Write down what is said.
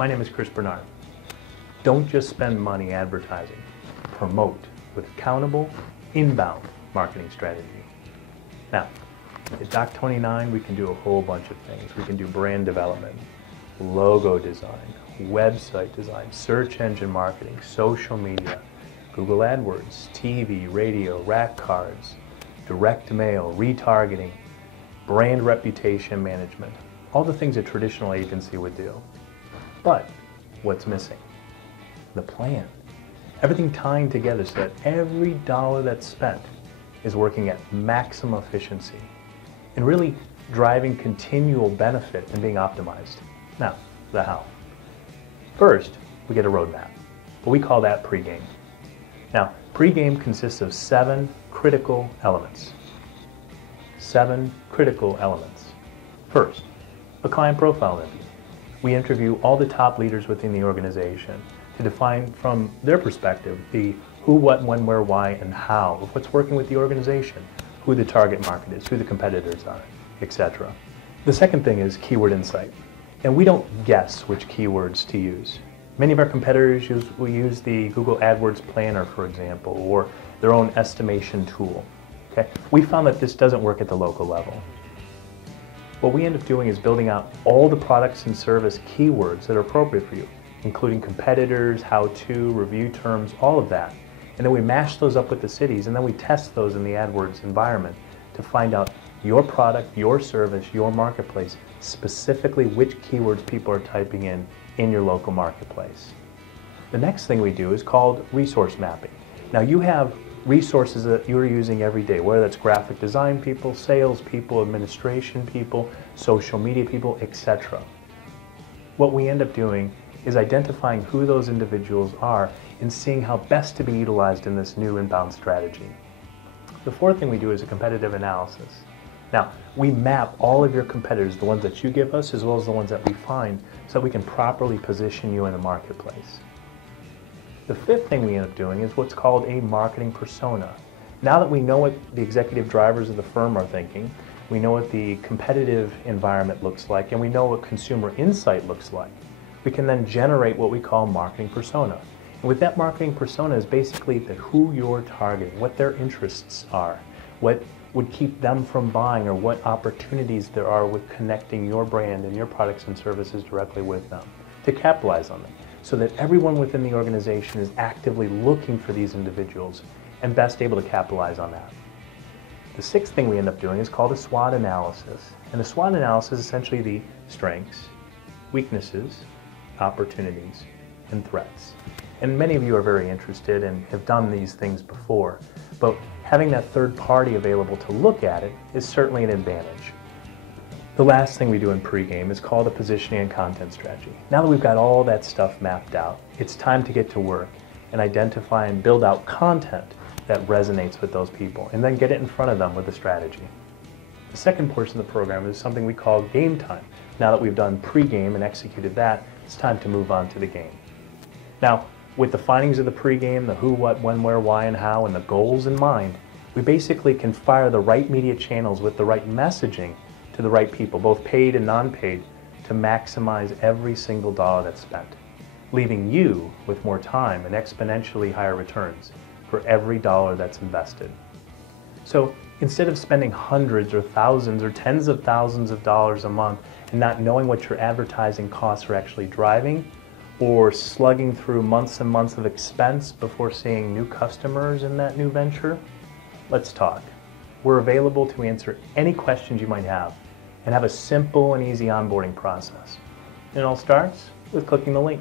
My name is Chris Bernard. Don't just spend money advertising. Promote with accountable, inbound marketing strategy. Now, at Doc29, we can do a whole bunch of things. We can do brand development, logo design, website design, search engine marketing, social media, Google AdWords, TV, radio, rack cards, direct mail, retargeting, brand reputation management, all the things a traditional agency would do. But what's missing? The plan. Everything tying together so that every dollar that's spent is working at maximum efficiency and really driving continual benefit and being optimized. Now, the how. First, we get a roadmap, but we call that pregame. Now, pregame consists of 7 critical elements. 7 critical elements. First, a client profile interview. We interview all the top leaders within the organization to define from their perspective the who, what, when, where, why, and how of what's working with the organization, who the target market is, who the competitors are, etc. The second thing is keyword insight. And we don't guess which keywords to use. Many of our competitors will use the Google AdWords Planner, for example, or their own estimation tool. Okay? We found that this doesn't work at the local level. What we end up doing is building out all the products and service keywords that are appropriate for you, including competitors, how-to, review terms, all of that. And then we mash those up with the cities, and then we test those in the AdWords environment to find out your product, your service, your marketplace, specifically which keywords people are typing in your local marketplace. The next thing we do is called resource mapping. Now you have resources that you're using every day, whether that's graphic design people, sales people, administration people, social media people, etc. What we end up doing is identifying who those individuals are and seeing how best to be utilized in this new inbound strategy. The fourth thing we do is a competitive analysis. Now, we map all of your competitors, the ones that you give us as well as the ones that we find, so that we can properly position you in the marketplace. The fifth thing we end up doing is what's called a marketing persona. Now that we know what the executive drivers of the firm are thinking, we know what the competitive environment looks like, and we know what consumer insight looks like, we can then generate what we call marketing persona. And with that marketing persona is basically who you're targeting, what their interests are, what would keep them from buying, or what opportunities there are with connecting your brand and your products and services directly with them, to capitalize on them, so that everyone within the organization is actively looking for these individuals and best able to capitalize on that. The sixth thing we end up doing is called a SWOT analysis. And the SWOT analysis is essentially the strengths, weaknesses, opportunities, and threats. And many of you are very interested and have done these things before, but having that third party available to look at it is certainly an advantage. The last thing we do in pregame is called a positioning and content strategy. Now that we've got all that stuff mapped out, it's time to get to work and identify and build out content that resonates with those people, and then get it in front of them with a strategy. The second portion of the program is something we call game time. Now that we've done pregame and executed that, it's time to move on to the game. Now, with the findings of the pregame, the who, what, when, where, why, and how, and the goals in mind, we basically can fire the right media channels with the right messaging to the right people, both paid and non-paid, to maximize every single dollar that's spent, leaving you with more time and exponentially higher returns for every dollar that's invested. So instead of spending hundreds or thousands or tens of thousands of dollars a month and not knowing what your advertising costs are actually driving, or slugging through months and months of expense before seeing new customers in that new venture, let's talk. We're available to answer any questions you might have and have a simple and easy onboarding process. And it all starts with clicking the link.